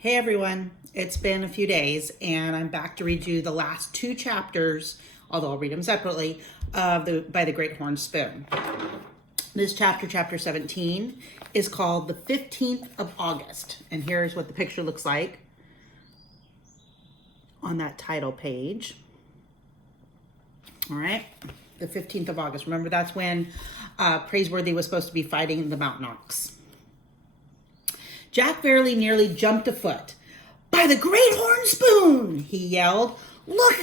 Hey everyone, it's been a few days and I'm back to read you the last two chapters, although I'll read them separately, of By the Great Horn Spoon. This chapter, chapter 17, is called The 15th of August. And here's what the picture looks like on that title page. All right, the 15th of August. Remember, that's when Praiseworthy was supposed to be fighting the Mountain Ox. Jack very nearly jumped a foot. "By the Great Horn Spoon!" he yelled. "Look,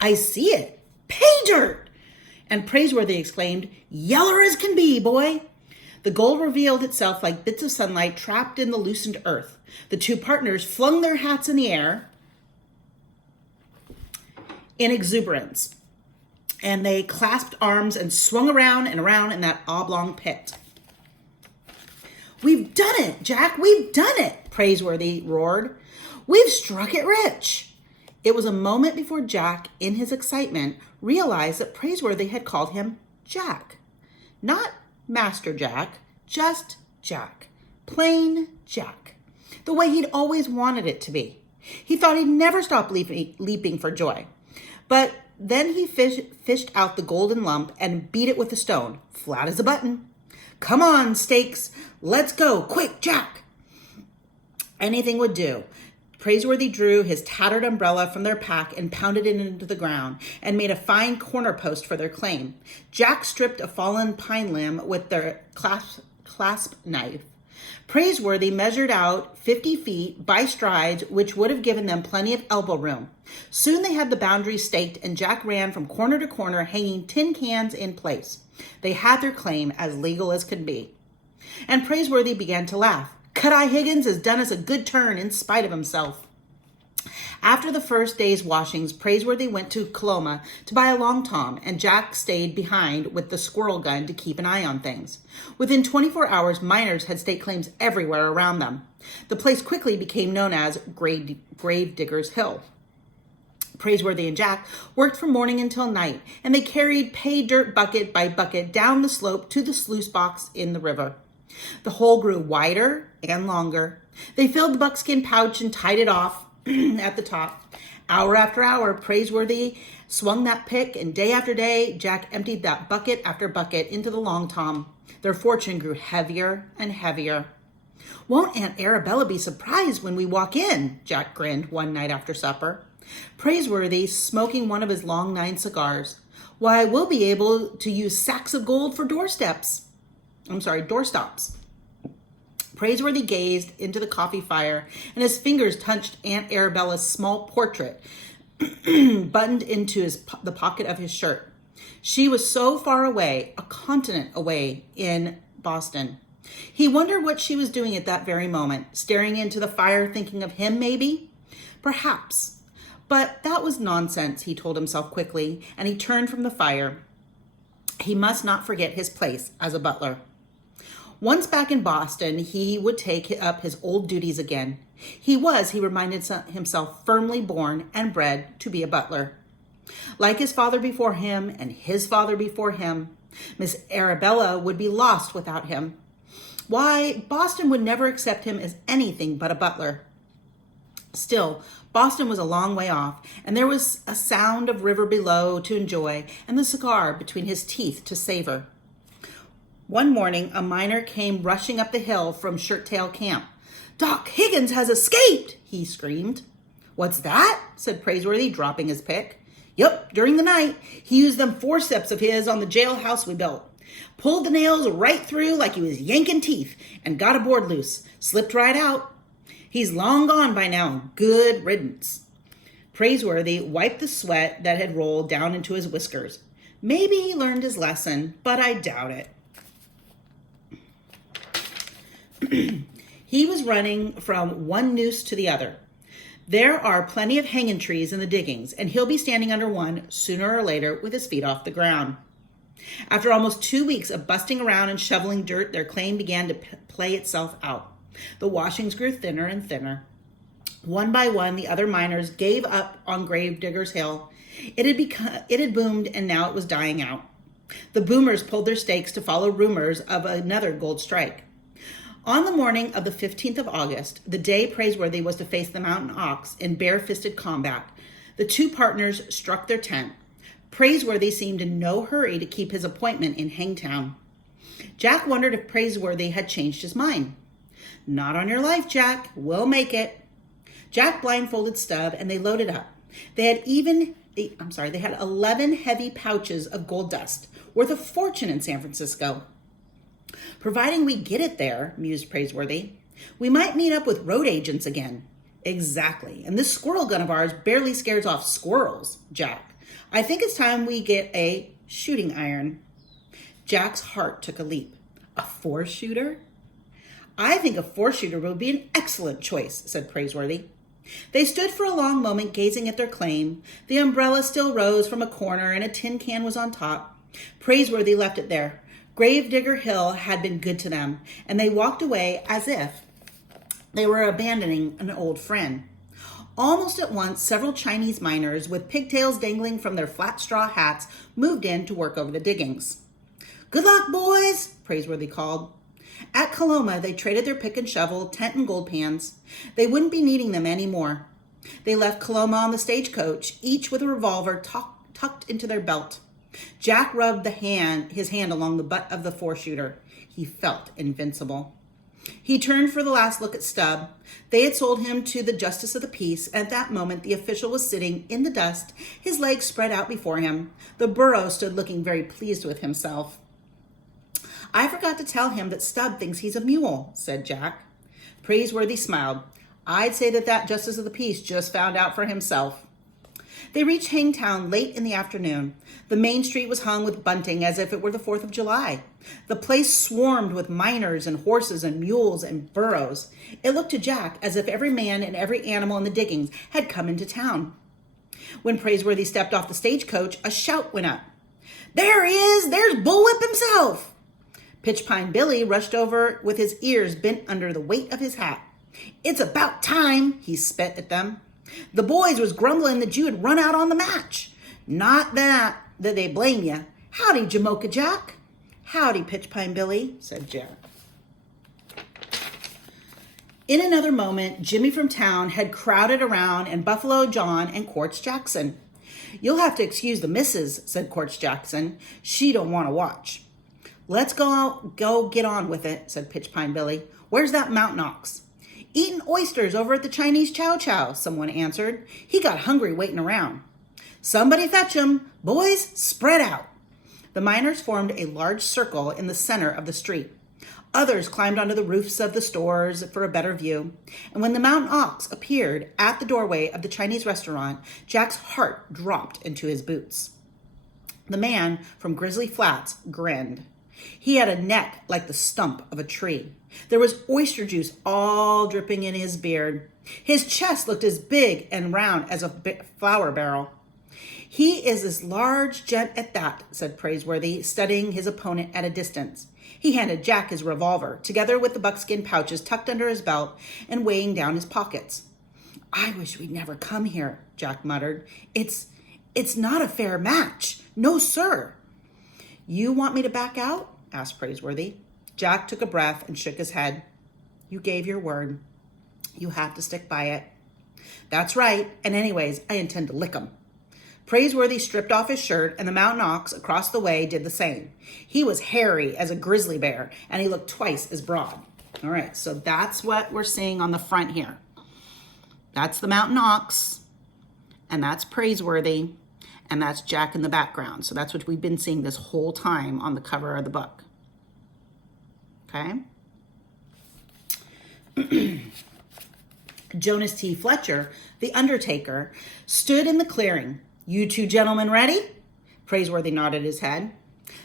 I see it. Pay dirt!" And Praiseworthy exclaimed, "Yeller as can be, boy." The gold revealed itself like bits of sunlight trapped in the loosened earth. The two partners flung their hats in the air in exuberance, and they clasped arms and swung around and around in that oblong pit. "We've done it, Jack, we've done it," Praiseworthy roared. "We've struck it rich." It was a moment before Jack, in his excitement, realized that Praiseworthy had called him Jack. Not Master Jack, just Jack. Plain Jack. The way he'd always wanted it to be. He thought he'd never stop leaping for joy. But then he fished out the golden lump and beat it with a stone, flat as a button. "Come on, Stakes. Let's go. Quick, Jack." Anything would do. Praiseworthy drew his tattered umbrella from their pack and pounded it into the ground and made a fine corner post for their claim. Jack stripped a fallen pine limb with their clasp knife. Praiseworthy measured out 50 feet by strides, which would have given them plenty of elbow room. Soon they had the boundary staked, and Jack ran from corner to corner, hanging tin cans in place. They had their claim as legal as could be. And Praiseworthy began to laugh. Cut-Eye Higgins has done us a good turn in spite of himself. After the first day's washings, Praiseworthy went to Coloma to buy a long tom, and Jack stayed behind with the squirrel gun to keep an eye on things. Within 24 hours, miners had staked claims everywhere around them. The place quickly became known as Gravedigger's Hill. Praiseworthy and Jack worked from morning until night, and they carried pay dirt bucket by bucket down the slope to the sluice box in the river. The hole grew wider and longer. They filled the buckskin pouch and tied it off at the top. Hour after hour, Praiseworthy swung that pick, and day after day, Jack emptied that bucket after bucket into the long tom. Their fortune grew heavier and heavier. "Won't Aunt Arabella be surprised when we walk in?" Jack grinned one night after supper. Praiseworthy smoking one of his long 9 cigars. "Why, we'll be able to use sacks of gold for doorstops." Praiseworthy gazed into the coffee fire, and his fingers touched Aunt Arabella's small portrait buttoned into the pocket of his shirt. She was so far away, a continent away in Boston. He wondered what she was doing at that very moment, staring into the fire, thinking of him maybe? Perhaps. But that was nonsense, he told himself quickly, and he turned from the fire. He must not forget his place as a butler. Once back in Boston, he would take up his old duties again. He reminded himself, firmly born and bred to be a butler. Like his father before him and his father before him, Miss Arabella would be lost without him. Why, Boston would never accept him as anything but a butler. Still, Boston was a long way off, and there was a sound of river below to enjoy and the cigar between his teeth to savor. One morning, a miner came rushing up the hill from Shirttail Camp. "Doc Higgins has escaped!" he screamed. "What's that?" said Praiseworthy, dropping his pick. "Yup, during the night, he used them forceps of his on the jailhouse we built. Pulled the nails right through like he was yanking teeth and got a board loose. Slipped right out. He's long gone by now. Good riddance." Praiseworthy wiped the sweat that had rolled down into his whiskers. Maybe he learned his lesson, but I doubt it. He was running from one noose to the other. There are plenty of hanging trees in the diggings, and he'll be standing under one sooner or later with his feet off the ground. After almost 2 weeks of busting around and shoveling dirt, their claim began to play itself out. The washings grew thinner and thinner. One by one, the other miners gave up on Gravedigger's Hill. It had boomed, and now it was dying out. The boomers pulled their stakes to follow rumors of another gold strike. On the morning of the 15th of August, the day Praiseworthy was to face the mountain ox in bare-fisted combat, the two partners struck their tent. Praiseworthy seemed in no hurry to keep his appointment in Hangtown. Jack wondered if Praiseworthy had changed his mind. "Not on your life, Jack. We'll make it." Jack blindfolded Stubb and they loaded up. They had 11 heavy pouches of gold dust, worth a fortune in San Francisco. "Providing we get it there," mused Praiseworthy. "We might meet up with road agents again." "Exactly. And this squirrel gun of ours barely scares off squirrels, Jack. I think it's time we get a shooting iron." Jack's heart took a leap. "A four-shooter?" "I think a four-shooter would be an excellent choice," said Praiseworthy. They stood for a long moment gazing at their claim. The umbrella still rose from a corner and a tin can was on top. Praiseworthy left it there. Gravedigger Hill had been good to them, and they walked away as if they were abandoning an old friend. Almost at once, several Chinese miners with pigtails dangling from their flat straw hats moved in to work over the diggings. "Good luck, boys," Praiseworthy called. At Coloma, they traded their pick and shovel, tent, and gold pans. They wouldn't be needing them anymore. They left Coloma on the stagecoach, each with a revolver tucked into their belt. Jack rubbed his hand along the butt of the four-shooter. He felt invincible. He turned for the last look at Stubb. They had sold him to the justice of the peace. At that moment, the official was sitting in the dust, his legs spread out before him. The burro stood looking very pleased with himself. "I forgot to tell him that Stubb thinks he's a mule," said Jack. Praiseworthy smiled. "I'd say that justice of the peace just found out for himself." They reached Hangtown late in the afternoon. The main street was hung with bunting as if it were the 4th of July. The place swarmed with miners and horses and mules and burros. It looked to Jack as if every man and every animal in the diggings had come into town. When Praiseworthy stepped off the stagecoach, a shout went up. "There he is! There's Bullwhip himself!" Pitchpine Billy rushed over with his ears bent under the weight of his hat. "It's about time," he spit at them. "The boys was grumbling that you had run out on the match. Not that they blame you. Howdy, Jamocha Jack." "Howdy, Pitchpine Billy," said Jack. In another moment, Jimmy from town had crowded around and Buffalo John and Quartz Jackson. "You'll have to excuse the missus," said Quartz Jackson. "She don't want to watch." "Let's go get on with it," said Pitchpine Billy. "Where's that mountain ox?" "Eating oysters over at the Chinese Chow Chow," someone answered. "He got hungry waiting around." "Somebody fetch him. Boys, spread out." The miners formed a large circle in the center of the street. Others climbed onto the roofs of the stores for a better view. And when the mountain ox appeared at the doorway of the Chinese restaurant, Jack's heart dropped into his boots. The man from Grizzly Flats grinned. He had a neck like the stump of a tree. There was oyster juice all dripping in his beard. His chest looked as big and round as a flour barrel. "He is as large gent at that," said Praiseworthy, studying his opponent at a distance. He handed Jack his revolver, together with the buckskin pouches tucked under his belt and weighing down his pockets. "I wish we'd never come here," Jack muttered. It's not a fair match. No, sir." "You want me to back out?" asked Praiseworthy. Jack took a breath and shook his head. "You gave your word. You have to stick by it." "That's right. And anyways, I intend to lick 'em." Praiseworthy stripped off his shirt, and the mountain ox across the way did the same. He was hairy as a grizzly bear, and he looked twice as broad. All right, so that's what we're seeing on the front here. That's the mountain ox, and that's Praiseworthy, and that's Jack in the background. So that's what we've been seeing this whole time on the cover of the book. Okay? Jonas T. Fletcher, the undertaker, stood in the clearing. "You two gentlemen ready?" Praiseworthy nodded his head.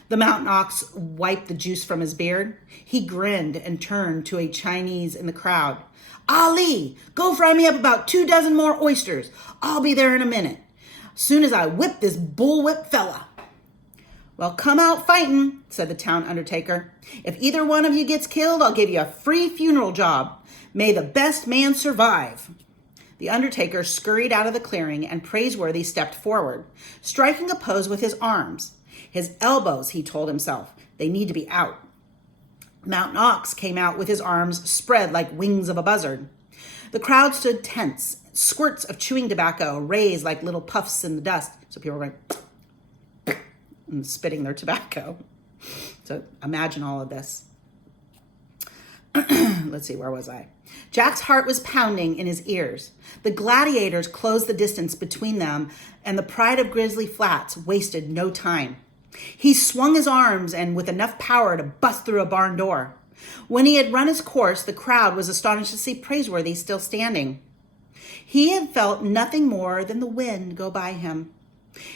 The mountain ox wiped the juice from his beard. He grinned and turned to a Chinese in the crowd. "Ali, go fry me up about 24 more oysters. I'll be there in a minute. Soon as I whip this bullwhip fella." "Well, come out fighting," said the town undertaker. "If either one of you gets killed, I'll give you a free funeral job. May the best man survive." The undertaker scurried out of the clearing, and Praiseworthy stepped forward, striking a pose with his arms. His elbows, he told himself, they need to be out. Mountain Ox came out with his arms spread like wings of a buzzard. The crowd stood tense. Squirts of chewing tobacco raised like little puffs in the dust. So people were going and spitting their tobacco. So imagine all of this. Let's see, where was I? Jack's heart was pounding in his ears. The gladiators closed the distance between them, and the pride of Grizzly Flats wasted no time. He swung his arms and with enough power to bust through a barn door. When he had run his course, the crowd was astonished to see Praiseworthy still standing. He had felt nothing more than the wind go by him.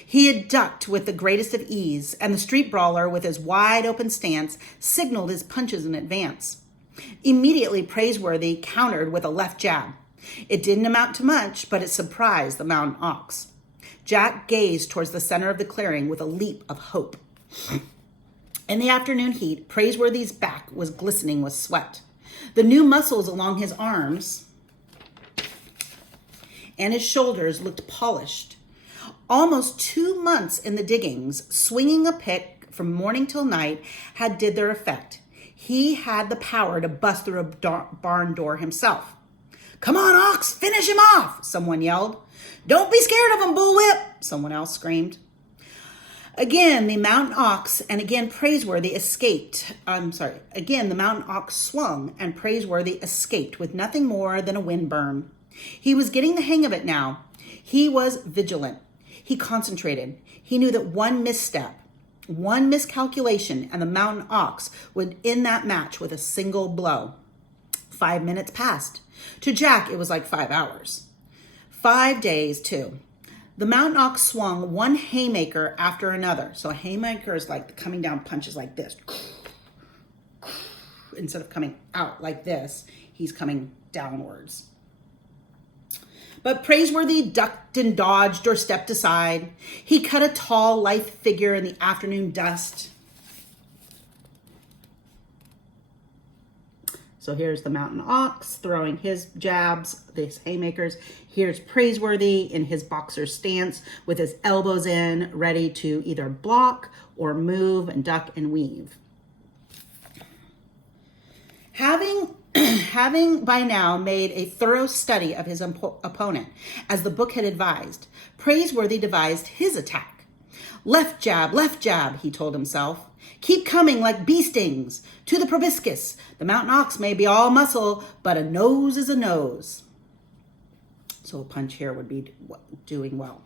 He had ducked with the greatest of ease, and the street brawler, with his wide-open stance, signaled his punches in advance. Immediately, Praiseworthy countered with a left jab. It didn't amount to much, but it surprised the Mountain Ox. Jack gazed towards the center of the clearing with a leap of hope. In the afternoon heat, Praiseworthy's back was glistening with sweat. The new muscles along his arms and his shoulders looked polished. Almost 2 months in the diggings, swinging a pick from morning till night, had did their effect. He had the power to bust through a barn door himself. "Come on, Ox, finish him off," someone yelled. "Don't be scared of him, Bullwhip," someone else screamed. Again, the Mountain Ox and again Praiseworthy escaped. Again, the Mountain Ox swung and Praiseworthy escaped with nothing more than a wind burn. He was getting the hang of it now. He was vigilant. He concentrated. He knew that one misstep, one miscalculation, and the Mountain Ox would end that match with a single blow. 5 minutes passed. To Jack, it was like 5 hours. 5 days, too. The Mountain Ox swung one haymaker after another. So a haymaker is like coming down punches like this. Instead of coming out like this, he's coming downwards. But Praiseworthy ducked and dodged or stepped aside. He cut a tall, lithe figure in the afternoon dust. So here's the Mountain Ox throwing his jabs, these haymakers. Here's Praiseworthy in his boxer stance with his elbows in, ready to either block or move and duck and weave. Having by now made a thorough study of his opponent, as the book had advised, Praiseworthy devised his attack. Left jab, he told himself. Keep coming like bee stings. To the proboscis. The Mountain Ox may be all muscle, but a nose is a nose. So a punch here would be doing well.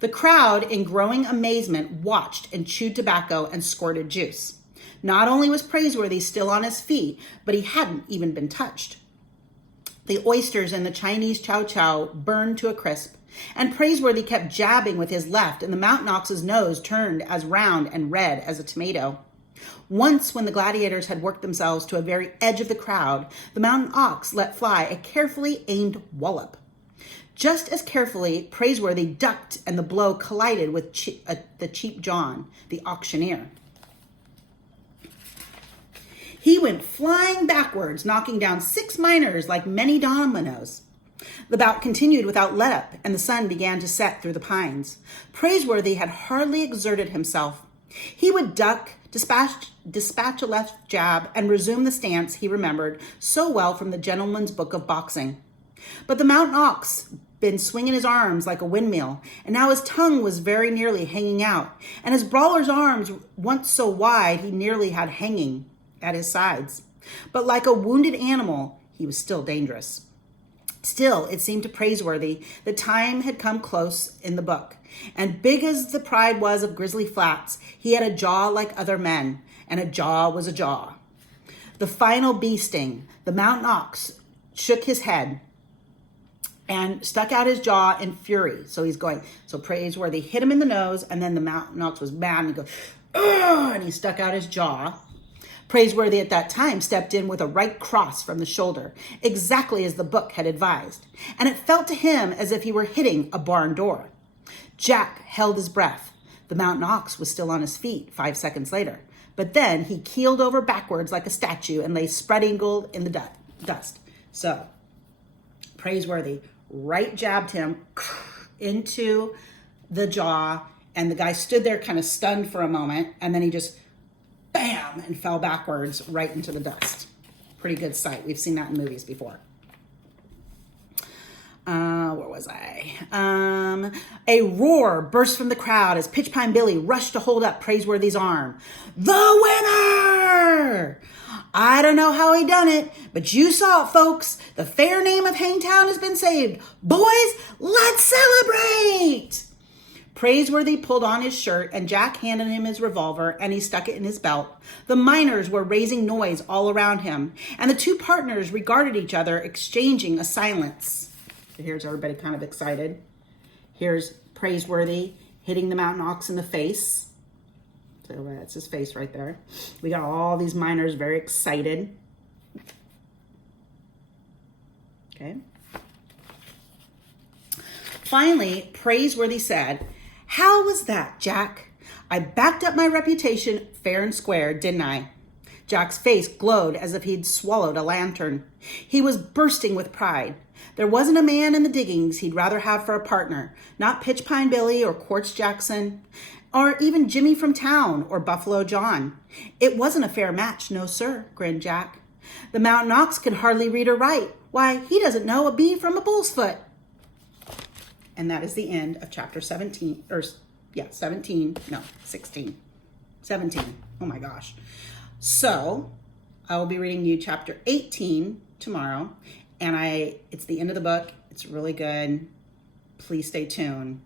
The crowd, in growing amazement, watched and chewed tobacco and squirted juice. Not only was Praiseworthy still on his feet, but he hadn't even been touched. The oysters and the Chinese chow chow burned to a crisp, and Praiseworthy kept jabbing with his left, and the Mountain Ox's nose turned as round and red as a tomato. Once, when the gladiators had worked themselves to a very edge of the crowd, the Mountain Ox let fly a carefully aimed wallop. Just as carefully, Praiseworthy ducked, and the blow collided with the Cheap John, the auctioneer. He went flying backwards, knocking down 6 miners like many dominoes. The bout continued without let-up, and the sun began to set through the pines. Praiseworthy had hardly exerted himself. He would duck, dispatch a left jab, and resume the stance he remembered so well from the gentleman's book of boxing. But the Mountain Ox been swinging his arms like a windmill, and now his tongue was very nearly hanging out, and his brawler's arms, once so wide he nearly had hanging at his sides. But like a wounded animal, he was still dangerous. Still, it seemed to Praiseworthy that time had come close in the book, and big as the pride was of Grizzly Flats, he had a jaw like other men, and a jaw was a jaw. The final bee sting, the Mountain Ox shook his head and stuck out his jaw in fury. So Praiseworthy hit him in the nose, and then the Mountain Ox was mad, and he goes, "Ugh!" and he stuck out his jaw. Praiseworthy at that time stepped in with a right cross from the shoulder, exactly as the book had advised, and it felt to him as if he were hitting a barn door. Jack held his breath. The Mountain Ox was still on his feet 5 seconds later, but then he keeled over backwards like a statue and lay spread-eagled in the dust. So, Praiseworthy right jabbed him into the jaw, and the guy stood there kind of stunned for a moment, and then he just bam, and fell backwards right into the dust. Pretty good sight. We've seen that in movies before. Where was I? A roar burst from the crowd as Pitch Pine Billy rushed to hold up Praiseworthy's arm. The winner! I don't know how he done it, but you saw it, folks. The fair name of Hangtown has been saved. Boys, let's celebrate! Praiseworthy pulled on his shirt and Jack handed him his revolver and he stuck it in his belt. The miners were raising noise all around him and the two partners regarded each other, exchanging a silence. So here's everybody kind of excited. Here's Praiseworthy hitting the mountain ox in the face. So that's his face right there. We got all these miners very excited. Okay. Finally, Praiseworthy said, "How was that, Jack? I backed up my reputation fair and square, didn't I?" Jack's face glowed as if he'd swallowed a lantern. He was bursting with pride. There wasn't a man in the diggings he'd rather have for a partner, not Pitch Pine Billy or Quartz Jackson, or even Jimmy from town or Buffalo John. It wasn't a fair match, no sir, grinned Jack. The mountain ox could hardly read or write. Why, he doesn't know a bee from a bull's foot. And that is the end of chapter 17, 17. Oh my gosh. So I will be reading you chapter 18 tomorrow. And it's the end of the book. It's really good. Please stay tuned.